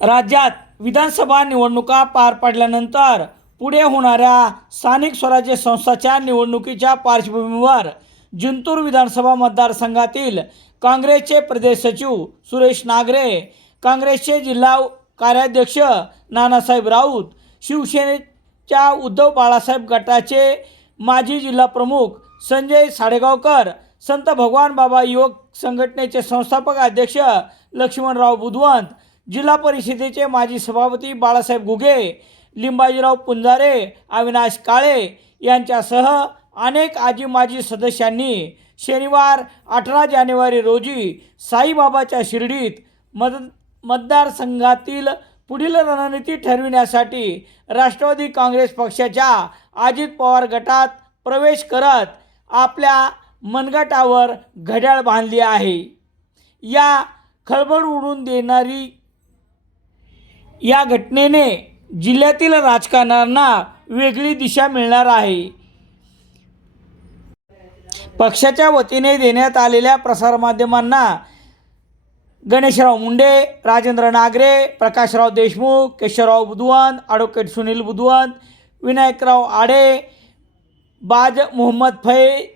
राज्यात विधानसभा निवडणुका पार पडल्यानंतर पुढे होणाऱ्या स्थानिक स्वराज्य संस्थाच्या निवडणुकीच्या पार्श्वभूमीवर जिंतूर विधानसभा मतदारसंघातील काँग्रेसचे प्रदेश सचिव सुरेश नागरे काँग्रेसचे जिल्हा कार्याध्यक्ष नानासाहेब राऊत शिवसेनेच्या उद्धव बाळासाहेब गटाचे माजी जिल्हा प्रमुख संजय साडेगावकर संत भगवान बाबा युवक संघटनेचे संस्थापक अध्यक्ष लक्ष्मणराव बुधवंत जिल्हा परिषदेचे माजी सभापती बाळासाहेब गुगे लिंबाजीराव पुंजारे अविनाश काळे यांच्यासह अनेक आजी माजी सदस्यांनी शनिवार अठरा जानेवारी रोजी साईबाबाच्या शिर्डीत मत मतदारसंघातील पुढील रणनीती ठरविण्यासाठी राष्ट्रवादी काँग्रेस पक्षाच्या अजित पवार गटात प्रवेश करत आपल्या मनगटावर घड्याळ बांधली आहे. या खळबळ उडून देणारी या घटनेने जिल्ह्यातील राजकारणांना वेगळी दिशा मिळणार आहे. पक्षाच्या वतीने देण्यात आलेल्या प्रसारमाध्यमांना गणेशराव मुंडे राजेंद्र नागरे प्रकाशराव देशमुख केशवराव बुधवंत ॲडव्होकेट सुनील बुधवंत विनायकराव आडे बाज मोहम्मद फै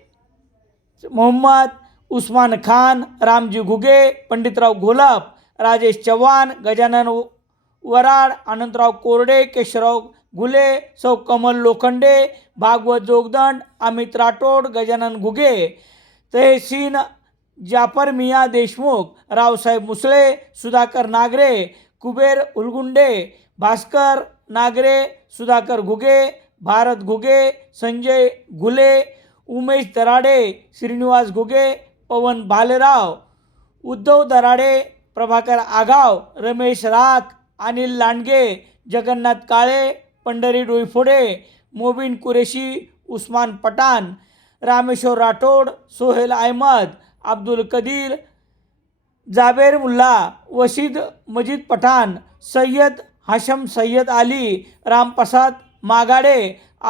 मोहम्मद उस्मान खान रामजी घुगे पंडितराव घोलप राजेश चव्हाण गजानन वराड अनंतराव कोरडे केशवराव गुले सौ कमल लोखंडे भागवत जोगदंड अमित राठोड गजानन घुगे तहसीन जाफर मिया देशमुख रावसाहेब मुसळे सुधाकर नागरे कुबेर उलगुंडे भास्कर नागरे सुधाकर घुगे भारत घुगे संजय घुले उमेश दराडे श्रीनिवास घुगे पवन भालेराव उद्धव दराडे प्रभाकर आगाव रमेश राख अनिल लांडगे जगन्नाथ काळे पंढरी डोईफोडे मोबिन कुरेशी उस्मान पठाण रामेश्वर राठोड सोहेल अहमद अब्दुल कदीर जाबेर मुल्ला वशीद मजीद पठाण सय्यद हाशम सय्यद अली रामप्रसाद मागाडे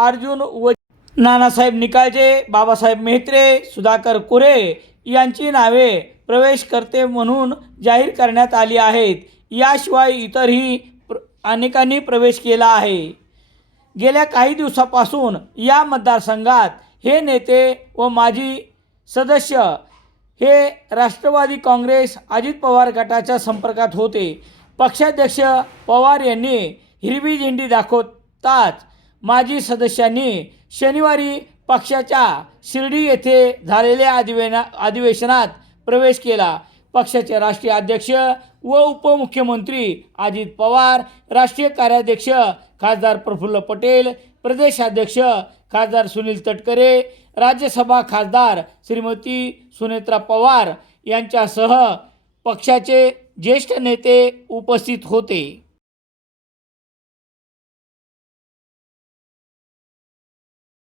अर्जुन व नानासाहेब निकाळजे बाबासाहेब मेहत्रे सुधाकर कुरे यांची नावे प्रवेश करते म्हणून जाहीर करण्यात आली आहेत. याशिवाय इतरही प्र अनेकांनी प्रवेश केला आहे. गेल्या काही दिवसापासून या मतदारसंघात हे नेते व माजी सदस्य हे राष्ट्रवादी काँग्रेस अजित पवार गटाच्या संपर्कात होते. पक्षाध्यक्ष पवार यांनी हिरवी झेंडी दाखवताच माजी सदस्यांनी शनिवारी पक्षाच्या शिर्डी येथे झालेल्या अधिवेना अधिवेशनात प्रवेश केला. पक्षाचे राष्ट्रीय अध्यक्ष व उपमुख्यमंत्री अजित पवार राष्ट्रीय कार्याध्यक्ष खासदार प्रफुल्ल पटेल प्रदेशाध्यक्ष खासदार सुनील तटकरे राज्यसभा खासदार श्रीमती सुनेत्रा पवार यांच्यासह पक्षाचे ज्येष्ठ नेते उपस्थित होते.